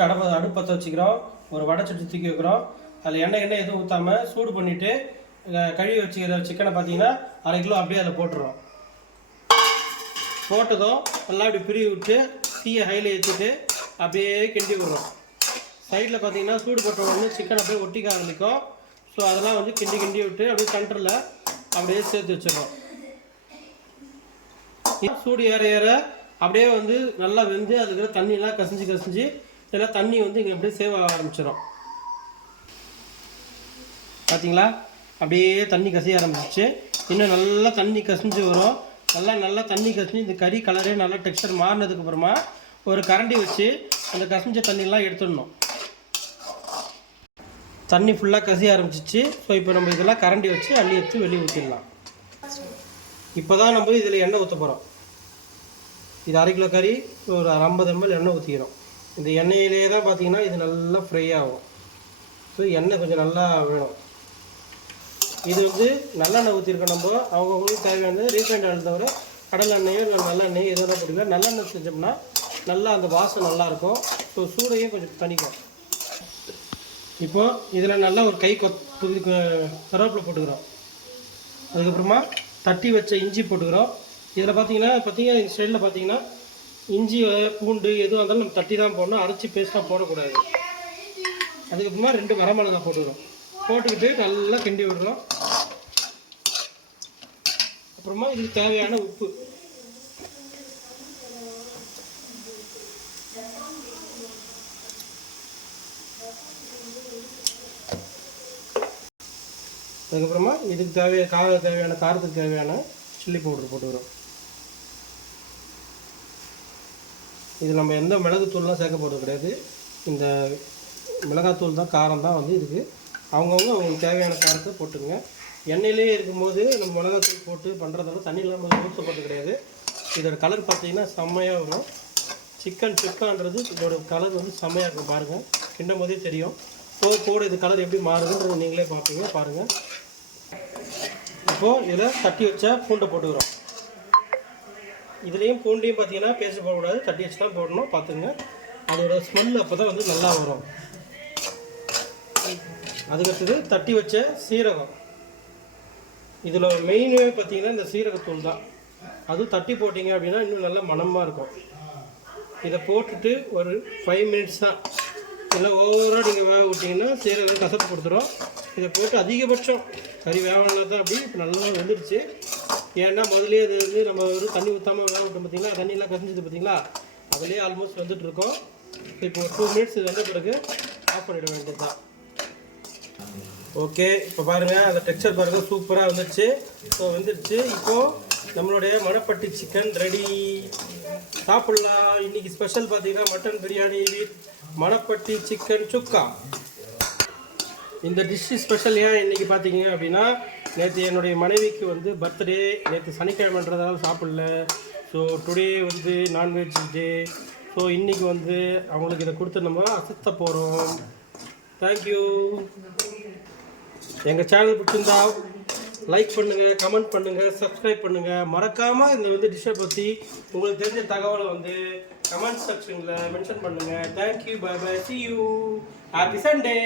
அடுப்பு பற்ற வச்சுக்கிறோம். ஒரு வடை சட்டி தூக்கி வைக்கிறோம். அதில் எண்ணெய் எதுவும் ஊற்றாமல் சூடு பண்ணிவிட்டு கழுவி வச்சுக்கிற சிக்கனை பார்த்தீங்கன்னா 1/2 கிலோ அப்படியே அதில் போட்டுருவோம். போட்டதும் நல்லா இப்படி பிரிவு விட்டு தீயை ஹையில் ஏற்றிட்டு அப்படியே கிண்டி விடுறோம். சைடில் பார்த்தீங்கன்னா சூடு போட்ட உடனே சிக்கன் அப்படியே ஒட்டிக்க ஆரம்பிக்கும். ஸோ அதெல்லாம் வந்து கிண்டி விட்டு அப்படியே சென்டரில் அப்படியே சேர்த்து வச்சிடறோம். சூடு ஏற அப்படியே வந்து நல்லா வெந்து அதுக்கு தண்ணியெல்லாம் கசிஞ்சு இதெல்லாம் தண்ணி வந்து இங்கே அப்படியே சேவ ஆரம்பிச்சிடும். பார்த்தீங்களா, அப்படியே தண்ணி கசிய ஆரம்பிச்சிச்சு. இன்னும் நல்லா தண்ணி கசிஞ்சு வரும். நல்லா தண்ணி கசிஞ்சு இந்த கறி கலரே நல்லா டெக்ஸ்டர் மாறினதுக்கப்புறமா ஒரு கரண்டி வச்சு அந்த கசிஞ்ச தண்ணியெல்லாம் எடுத்துடணும். தண்ணி ஃபுல்லாக கசிய ஆரம்பிச்சிச்சு. ஸோ இப்போ நம்ம இதெல்லாம் கரண்டி வச்சு அள்ளி எடுத்து வெளியே ஊற்றிடலாம். இப்போ தான் நம்ம இதில் எண்ணெய் ஊற்ற போகிறோம். இது 1/2 கிலோ கறி, ஒரு 50 ml எண்ணெய் ஊற்றிக்கிறோம். இந்த எண்ணெயிலே தான் பார்த்தீங்கன்னா இது நல்லா ஃப்ரை ஆகும். ஸோ எண்ணெய் கொஞ்சம் நல்லா வேணும். இது வந்து நல்லெண்ணெய் ஊற்றிருக்கோம். நம்ம அவங்கவுங்களுக்கு தேவையானது ரீஃபைண்ட் ஆயில் தவிர கடல் எண்ணெயோ இல்லை நல்லெண்ணெய் எதெல்லாம் போட்டுக்கலாம். நல்லெண்ணெய் செஞ்சோம்னா நல்லா அந்த வாசம் நல்லாயிருக்கும். ஸோ சூடையும் கொஞ்சம் தணிக்கும். இப்போது இதில் நல்லா ஒரு கை கருவேப்பிலை போட்டுக்கிறோம். அதுக்கப்புறமா தட்டி வச்ச இஞ்சி போட்டுக்கிறோம். இதில் பார்த்தீங்கன்னா இந்த சைடில் பார்த்தீங்கன்னா இஞ்சி பூண்டு எதுவும் இருந்தாலும் நம்ம தட்டி தான் போடணும், அரைச்சி பேஸ்ட்டாக போடக்கூடாது. அதுக்கப்புறமா 2 வரமிளகா போட்டுக்கிறோம். போட்டுக்கிட்டு நல்லா கிண்டி விடணும். அப்புறமா இதுக்கு தேவையான உப்பு, அதுக்கப்புறமா இதுக்கு தேவையான காரத்துக்கு தேவையான சில்லி பவுடர் போட்டுக்கிறோம். இது நம்ம எந்த மிளகுத்தூள்லாம் சேர்க்க போகிறது கிடையாது. இந்த மிளகாத்தூள் தான் காரம் தான் வந்து இதுக்கு. அவங்களுக்கு தேவையான காரத்தை போட்டுங்க. எண்ணெயிலே இருக்கும்போது நம்ம மிளகாத்தூள் போட்டு பண்ணுறதால தண்ணியெல்லாம் ஊற்றப்பட்டு கிடையாது. இதோட கலர் பார்த்தீங்கன்னா செம்மையாக வரும். சிக்கன் சுக்கான்றது இதோட கலர் வந்து செம்மையாக இருக்கும். பாருங்கள், கிண்டும் போதே தெரியும். போட இது கலர் எப்படி மாறுதுன்றது நீங்களே பார்ப்பீங்க. பாருங்கள், இப்போது இதில் தட்டி வச்சா பூண்டை போட்டுக்கிறோம். இதுலேயும் பூண்டையும் பார்த்தீங்கன்னா பேஸ்ட் போடக்கூடாது, தட்டி வச்சு தான் போடணும். பார்த்துங்க, அதோட ஸ்மெல் அப்போ தான் வந்து நல்லா வரும். அதுக்கடுத்தது தட்டி வச்ச சீரகம். இதில் மெயினே பார்த்தீங்கன்னா இந்த சீரகத்தூள் தான். அதுவும் தட்டி போட்டிங்க அப்படின்னா இன்னும் நல்லா மணமாக இருக்கும். இதை போட்டுட்டு ஒரு 5 minutes தான். இல்லை ஓவராக நீங்கள் வேக விட்டிங்கன்னா சீரகம் கசப்பு கொடுத்துரும். இதை போட்டு அதிகபட்சம் கறி வேகலாம் தான். அப்படி இப்போ நல்லா வந்துடுச்சு. ஏன்னா முதலே அது வந்து நம்ம ஒரு தண்ணி ஊற்றாமல் வேக விட்டோம் பார்த்தீங்களா, தண்ணியெலாம் கசிஞ்சது பார்த்தீங்களா, அதுலேயே ஆல்மோஸ்ட் வந்துட்டுருக்கோம். இப்போ ஒரு 2 minutes இது வந்த பிறகு ஆஃப் பண்ணிட வேண்டியது தான். ஓகே, இப்போ பாருங்கள், அந்த டெக்ஸ்சர் பாருங்கள், சூப்பராக வந்துடுச்சு. ஸோ வந்துடுச்சு. இப்போது நம்மளுடைய மணப்பட்டி சிக்கன் ரெடி, சாப்பிட்லாம். இன்றைக்கி ஸ்பெஷல் பார்த்தீங்கன்னா mutton biryani with Manapatti chicken chukka. இந்த டிஷ்ஷு ஸ்பெஷல் ஏன் இன்றைக்கி பார்த்தீங்க அப்படின்னா, நேற்று என்னுடைய மனைவிக்கு வந்து பர்த்டே. நேற்று சனிக்கிழமைன்றதால சாப்பிடல. ஸோ டுடே வந்து நான்வெஜ் டே. ஸோ இன்றைக்கி வந்து அவங்களுக்கு இதை கொடுத்து நம்ம அசத்த போகிறோம். தேங்க்யூ. எங்கள் சேனல் பிடிச்சிருந்தா லைக் பண்ணுங்கள், கமெண்ட் பண்ணுங்கள், சப்ஸ்கிரைப் பண்ணுங்கள். மறக்காமல் இந்த வந்து டிஷ்ஷை பற்றி உங்களுக்கு தெரிஞ்ச தகவலை வந்து கமெண்ட் செக்ஷனில் மென்ஷன் பண்ணுங்கள். Thank you, bye bye, see you, happy Sunday.